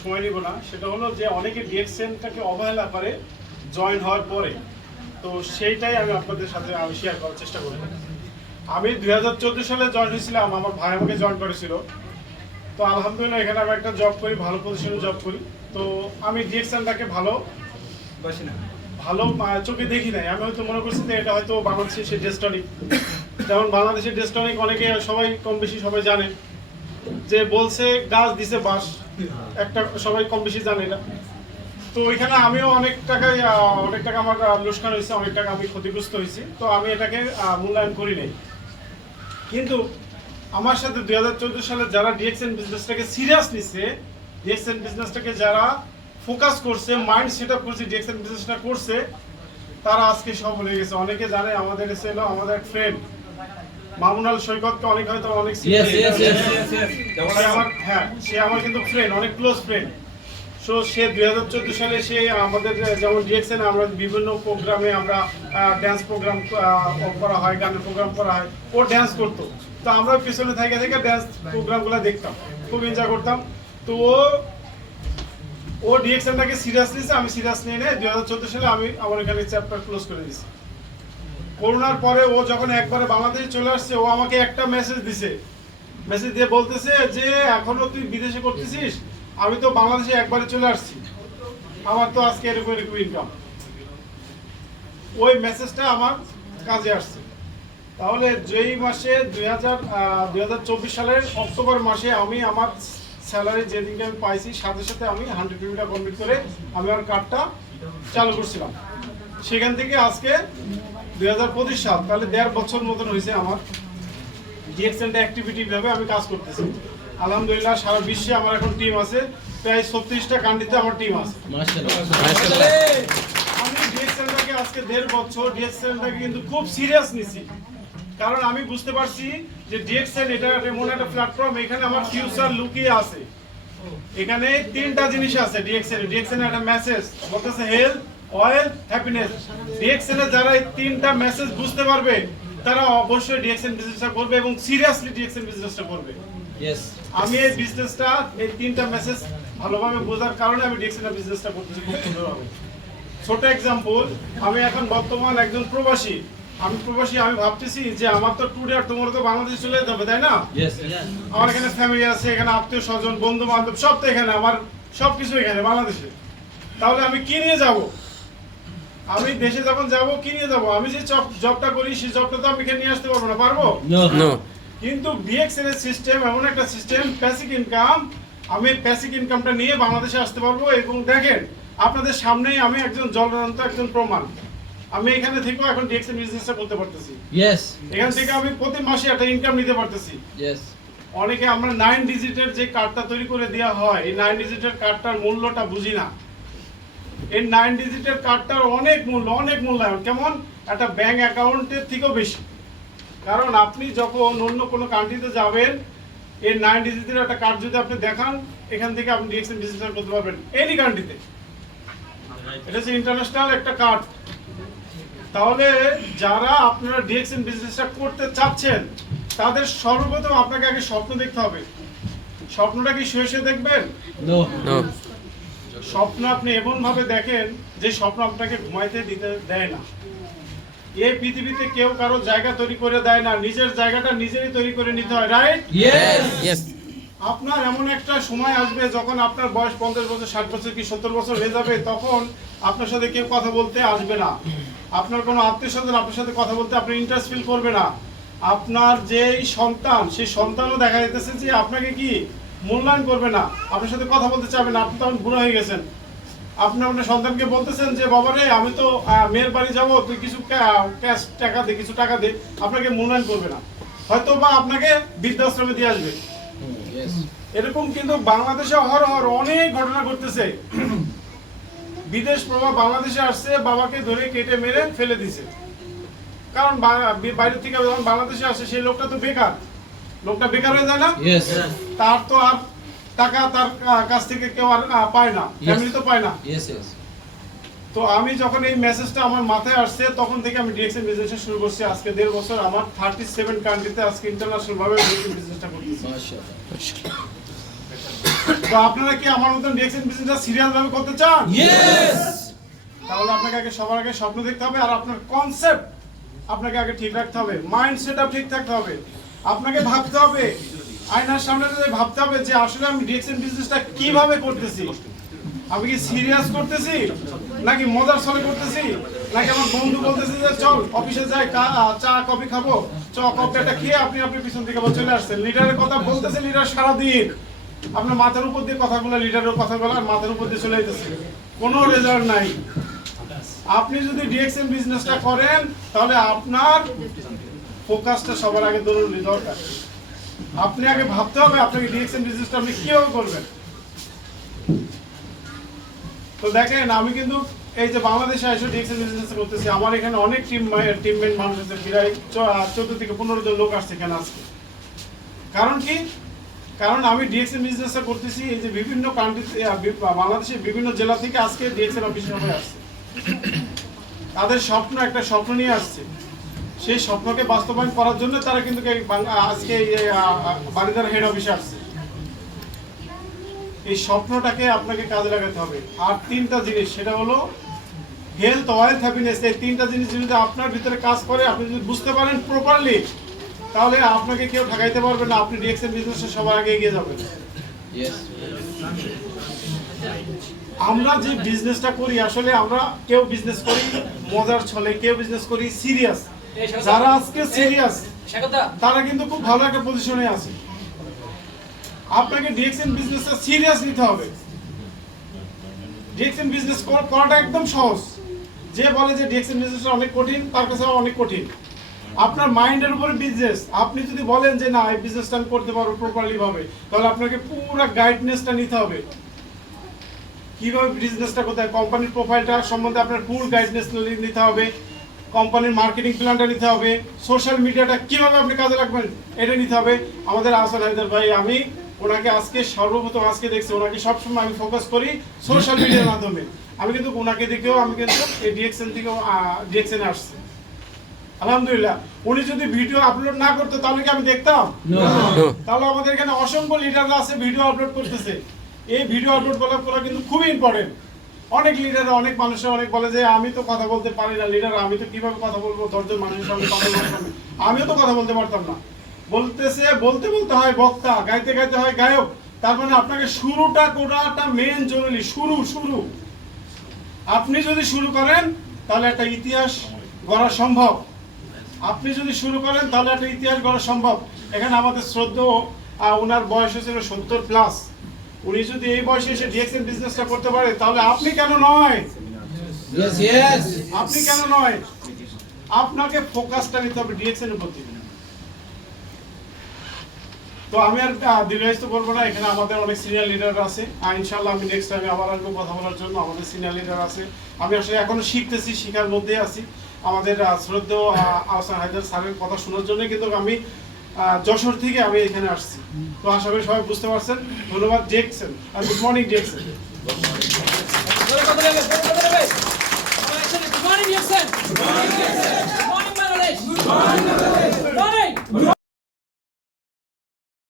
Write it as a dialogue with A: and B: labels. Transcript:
A: সময় নিব না। সেটা হলো যে অনেকে ডিএক্সএনটাকে অবহেলা করে জয়েন হওয়ার পরে। তো সেইটাই আমি আপনাদের সাথে আমি শেয়ার করার চেষ্টা করি আমি দুই হাজার চোদ্দ সালে জয়েন হয়েছিলাম আমার ভাই আমাকে জয়েন করেছিল। তো আলহামদুলিল্লাহ এখানে আমি একটা জব করি ভালো পজিশনে জব করি। তো আমি ডিএক্সএনটাকে ভালো ভালো চোখে দেখি নাই। আমি হয়তো মনে করছি যে এটা হয়তো বাংলাদেশের সেই ডেস্টনিক যেমন বাংলাদেশের ডেস্টনিক অনেকে সবাই কম বেশি সবাই জানে। যে বলছে গাছ দিছে বাঁশ। একটা সবাই কম বেশি জানে এটা তো ওইখানে আমিও অনেক আহ, অনেক টাকা আমার লোকসান হয়েছে অনেক টাকা আমি ক্ষতিগ্রস্ত হয়েছি। তো আমি এটাকে মূল্যায়ন করি নাই। কিন্তু আমার সাথে দুই হাজার চোদ্দ সালে যারা ডিএক্সএন বিজনেসটাকে সিরিয়াস নিচ্ছে ডিএক্সএন বিজনেসটাকে যারা ফোকাস করছে মাইন্ড সেট আপ করছে ডিএক্সএন বিজনেসটা করছে তারা আজকে সব হয়ে গেছে। অনেকে জানে আমাদের এসে এলো আমাদের এক ফ্রেন্ড মামুনাল সৈকতকে অনেক হয়তো অনেক আমার হ্যাঁ সে আমার কিন্তু ফ্রেন্ড অনেক ক্লোজ ফ্রেন্ড সো সে দুই হাজার চোদ্দ সালে সে আমাদের যেমন ডিএক্সএন আমরা বিভিন্ন প্রোগ্রামে আমরা ড্যান্স প্রোগ্রাম করা হয় গানের প্রোগ্রাম করা হয়। ও ড্যান্স করতো। তো আমরা পিছনে থেকে থেকে ড্যান্স প্রোগ্রামগুলো দেখতাম। খুব এনজয় করতাম। তো ও ও ডিএক্সএনটাকে সিরিয়াস নিয়েছে আমি সিরিয়াস নিয়ে নিয়ে দুই হাজার চোদ্দ সালে আমি আমার এখানে চ্যাপ্টার ক্লোজ করে দিয়েছি করোনার পরে ও যখন একবারে বাংলাদেশে চলে আসছে, ও আমাকে একটা মেসেজ দিছে। মেসেজ দিয়ে বলতেছে যে, এখনও তুই বিদেশে করতেছিস? আমি তো বাংলাদেশে একবারে চলে আসছি। আমার তো আজকে এরকম এরকম ইনকাম ওই মেসেজটা আমার কাজে আসছে। তাহলে যেই মাসে দুই হাজার সালের অক্টোবর মাসে আমি আমার স্যালারি যেদিনকে আমি পাইছি, সাথে সাথে আমি হান্ড্রেড রুপিটা কমপ্লিট করে আমি আমার কার্ডটা চালু করছিলাম। সেখান থেকে আজকে দুই হাজার পঁচিশ সাল তাহলে দেড় বছর মতন হয়েছে আমার ডিএক্সএনটা অ্যাক্টিভিটি ভাবে আমি কাজ করতেছি। আলহামদুলিল্লাহ সারা বিশ্বে আমার এখন টিম আছে। প্রায় ছত্রিশটা কান্ট্রিতে আমার টিম আছে। আমি ডিএক্সএলটাকে আজকে দেড় বছর ডিএক্সএলটাকে কিন্তু খুব সিরিয়াস নিছি। কারণ আমি বুঝতে পারছি যে ডিএক্সএল এটা এমন একটা প্ল্যাটফর্ম এখানে আমার ফিউচার লুকিয়ে আছে। এখানে তিনটা জিনিস আছে ডিএক্সএল ডিএক্সএল একটা মেসেজ বলতেছে হেলথ অয়েল হ্যাপিনেস ডিএক্সএল এ যারা এই তিনটা মেসেজ বুঝতে পারবে তারা অবশ্যই ডিএক্সএল বিজনেসটা করবে এবং সিরিয়াসলি ডিএক্সএল বিজনেসটা করবে। আমি এই বিজনেসটা এই তিনটা মেসেজ ভালোভাবে বোঝার কারণে আমি ডিএক্সএল বিজনেসটা করতেছি খুব সুন্দরভাবে। ছোট এক্সাম্পল আমি এখন বর্তমান একজন প্রবাসী। আমি প্রবাসী আমি ভাবতেছি যে আমার তো ট্যুরে আর তোমার তো বাংলাদেশে চলে যেতে হবে তাই না? আমার এখানে ফ্যামিলি আছে এখানে আত্মীয় স্বজন বন্ধু বান্ধব সব তো এখানে আমার সব কিছু এখানে বাংলাদেশে। তাহলে আমি কি নিয়ে যাব? আমি দেশে যখন যাব কি নিয়ে যাব? আমি যে জবটা করি সেই জবটা তো আমি এখানে নিয়ে আসতে পারব না? পারব? কিন্তু ডিএক্সএল এর সিস্টেম এমন একটা সিস্টেম প্যাসিভ ইনকাম আমি প্যাসিভ ইনকামটা নিয়ে বাংলাদেশে আসতে পারব এবং দেখেন আপনাদের সামনেই আমি একজন জলরন্ত একজন প্রমাণ। আমি এখানে থেকেও এখন ডিএক্সএল বিজনেসটা করতে পারতেছি।
B: ইয়েস
A: এখান থেকে আমি প্রতি মাসে একটা ইনকাম নিতে পারতেছি।
B: ইয়েস
A: অনেকে আমরা নাইন ডিজিটের যে কার্ডটা তৈরি করে দেওয়া হয় এই নাইন ডিজিটের কার্ডটার মূল্যটা বুঝি না। এই নাইন ডিজিটের কার্ডটার অনেক মূল্য অনেক মূল্যায়ন কেমন? একটা ব্যাঙ্ক অ্যাকাউন্টের থেকেও বেশি। কারণ আপনি যখন অন্য কোনো কান্ট্রিতে যাবেন এই নাইন ডিজিটের একটা কার্ড যদি আপনি দেখান এখান থেকে আপনি ডিএক্সএন ডিজিটাল করতে পারবেন। এনি কান্ট্রিতে এটা হচ্ছে ইন্টারন্যাশনাল একটা কার্ড তাহলে যারা আপনারা ডিএক্সএন বিজনেসটা করতে চাচ্ছেন তাদের সর্বপ্রথম আপনাকে আগে স্বপ্ন দেখতে হবে। স্বপ্নটা কি শুয়ে শুয়ে দেখবেন? স্বপ্ন আপনি এমন ভাবে দেখেন যে স্বপ্ন আপনাকে ঘুমাইতে দিতে দেয় না। এই পৃথিবীতে কেউ কারও জায়গা তৈরি করে দেয় না নিজের জায়গাটা নিজেরই তৈরি করে নিতে হয় রাইট আপনার এমন একটা সময় আসবে যখন আপনার বয়স পঞ্চাশ বছর ষাট বছর কি সত্তর বছর হয়ে যাবে তখন আপনার সাথে কেউ কথা বলতে আসবে না। আপনার কোনো আত্মীয় স্বজন আপনার সাথে কথা বলতে আপনি ইন্টারেস্ট ফিল করবে না। আপনার যেই সন্তান সেই সন্তানও দেখা যেতেছে যে আপনাকে কি মূল্যায়ন করবে না। আপনার সাথে কথা বলতে চাবে না। আপনি তখন বুড়ো হয়ে গেছেন। আপনি আপনার সন্তানকে বলতেছেন যে বাবা রে আমি তো মেয়ের বাড়ি যাব। তুই কিছু ক্যাশ টাকা দে কিছু টাকা দে। আপনাকে মূল্যায়ন করবে না। হয়তো বা আপনাকে বৃদ্ধাশ্রমে দিয়ে আসবে। এরকম কিন্তু বাংলাদেশে অহরহ অনেক ঘটনা ঘটতেছে। বিদেশ প্রভাব বাংলাদেশে আসছে বাবাকে ধরে কেটে মেরে ফেলে দিছে। কারণ বাইরে থেকে যখন বাংলাদেশে আসে সেই লোকটা তো বেকার। লোকটা বেকার হয়ে যায় না? তার তো আর টাকা তার কাছ থেকে কেউ আর পায় না। ফ্যামিলি তো পায় না। তো আমি যখন এই মেসেজটা আমার মাথায় আসছে তখন থেকে আমি ডিএক্সএন বিজনেসটা শুরু করছি। আজকে দেড় বছর আমার থার্টি সেভেন কান্ট্রিতে আজকে ইন্টারন্যাশনাল ভাবে বিজনেসটা করতেছি। তো আপনারা কি আমার মতন ডিএক্সএন বিজনেসটা সিরিয়াস ভাবে করতে চান? তাহলে আপনাকে আগে সবার আগে স্বপ্ন দেখতে হবে আর আপনার কনসেপ্ট আপনাকে আগে ঠিক রাখতে হবে। মাইন্ড সেট ঠিক থাকতে হবে। আপনাকে ভাবতে হবে, আয়নার সামনে দাঁড়িয়ে ভাবতে হবে যে আসলে আমি ডিএক্সএন বিজনেসটা কীভাবে করতেছি? আমি কি সিরিয়াস করতেছি? নাকি মজার ছলে করতেছি? নাকি আমার বন্ধু বলতেছে যে, চল অফিসে যাই চা, কফি খাব। চ কফিটা খেয়ে আপনি আপনি পিছন থেকে চলে আসছেন। লিডারের কথা বলতেছে লিডার সারাদিন। আপনার মাথার উপর দিয়ে কথাগুলো লিডারের কথাগুলো আর মাথার উপর দিয়ে চলে যেতেছে কোনো রেজাল্ট নাই। আপনি যদি ডিএক্সএন বিজনেসটা করেন, তাহলে আপনার ফোকাসটা সবার আগে জরুরি দরকার। আপনি আগে ভাবতে হবে আপনাকে ডিএক্সএন বিজনেসটা আপনি কীভাবে করবেন। তো দেখেন, আমি কিন্তু এই যে বাংলাদেশে এসে ডিএক্সএন বিজনেস করতেছি, আমার এখানে অনেক টিম টিমমেট মানুষ আছে, প্রায় চোদ্দ থেকে পনেরো জন লোক আসছে এখানে আজকে। কারণ কি? কারণ আমি ডিএক্সএন বিজনেসটা করতেছি, এই যে বিভিন্ন কান্ট্রি বাংলাদেশের বিভিন্ন জেলা থেকে আজকে ডিএক্সএন অফিসে সবাই আসছে। তাদের স্বপ্ন একটা স্বপ্ন নিয়ে আসছে। সেই স্বপ্নকে বাস্তবায়ন করার জন্য তারা কিন্তু আজকে বাড়িদার হেড অফিসে আসছে। এই স্বপ্নটাকে আপনাকে কাজে লাগাতে হবে। আর তিনটা জিনিস সেটা হলো হেলথ ওয়েলথ হ্যাপিনেস এই তিনটা জিনিস যদি আপনার ভিতরে কাজ করে আপনি যদি বুঝতে পারেন প্রপারলি তাহলে আপনাকে কেউ ঠকাইতে পারবে না। আপনি ডিএক্সএন বিজনেসে সবার আগে এগিয়ে যাবেন। আমরা যে বিজনেসটা করি আসলে আমরা কেউ বিজনেস করি মজার ছলে কেউ বিজনেস করি সিরিয়াস যারা আজকে সিরিয়াস তারা কিন্তু খুব ভালো একটা পজিশনে আছে। আপনাকে ডিএক্সএন বিজনেসটা সিরিয়াস নিতে হবে। ডিএক্সএন বিজনেস করাটা একদম সহজ। যে বলে যে ডিএক্সএন বিজনেসটা অনেক কঠিন তার কাছে অনেক কঠিন। আপনার মাইন্ডের উপরে বিজনেস আপনি যদি বলেন যে না এই বিজনেসটা আমি করতে পারব প্রপারলি ভাবে তাহলে আপনাকে পুরো গাইডনেসটা নিতে হবে। কীভাবে বিজনেসটা করতে হয় কোম্পানির প্রোফাইলটা সম্বন্ধে আপনার ফুল গাইডনেস নিতে হবে। কোম্পানির মার্কেটিং প্ল্যানটা নিতে হবে সোশ্যাল মিডিয়াটা কীভাবে আপনি কাজে রাখবেন এটা নিতে হবে। আমাদের আসান হায়দার ভাই আমি ওনাকে আজকে সর্বপ্রথম আজকে দেখছি ওনাকে সবসময় আমি ফোকাস করি সোশ্যাল মিডিয়ার মাধ্যমে। আমি কিন্তু ওনাকে দেখেও আমি কিন্তু এই ডিএক্সএন থেকেও ডিএক্সএনে আসছি। আলহামদুলিল্লাহ উনি যদি ভিডিও আপলোড না করতো তাহলে কি আমি দেখতাম? তাহলে আমাদের এখানে অসংখ্য লিডাররা আছে ভিডিও আপলোড করতেছে। এই ভিডিও আপলোড করা করা কিন্তু খুবই ইম্পর্টেন্ট অনেক লিডার অনেক মানুষের অনেক বলে যে, আমি তো কথা বলতে পারি না লিডার আমি তো কীভাবে কথা বলব? দশজন মানুষের সঙ্গে কথা বলব আমি। আমিও তো কথা বলতে পারতাম না। বলতেছে, বলতে বলতে হয় বক্তা, গাইতে গাইতে হয় গায়ক। তার মানে আপনাকে শুরুটা করাটা মেন জরুরি, শুরু শুরু। আপনি যদি শুরু করেন, তাহলে একটা ইতিহাস গড়া সম্ভব। আপনি যদি শুরু করেন, তাহলে একটা ইতিহাস গড়া সম্ভব। এখানে আমাদের শ্রদ্ধ ওনার বয়স হয়েছিল সত্তর প্লাস উনি যদি এই বয়সে এসে ডিএক্সএন বিজনেসটা করতে পারে তাহলে আপনি কেন নয়. আপনি কেন নয়? আপনাকে ফোকাসটা নিতে হবে ডিএক্সএন এর প্রতি তো আমি আর দীর্ঘায়িত করব না এখানে আমাদের অনেক সিনিয়র লিডার আছে। আর ইনশাল্লাহ আমি নেক্সট টাইমে আবার আসব কথা বলার জন্য। আমাদের সিনিয়র লিডার আছে। আমি আসলে এখনও শিখতেছি শিখার মধ্যে আছি। আমাদের শ্রদ্ধেয় আহসান হায়দার স্যারের কথা শোনার জন্য কিন্তু আমি যশোর থেকে আমি এখানে আসছি তো আশা করি সবাই বুঝতে পারছেন ধন্যবাদ জেকসেন আর good morning Jackson Good morning, Jackson.
C: Good morning, Jackson. Good morning, Bangladesh. Good morning.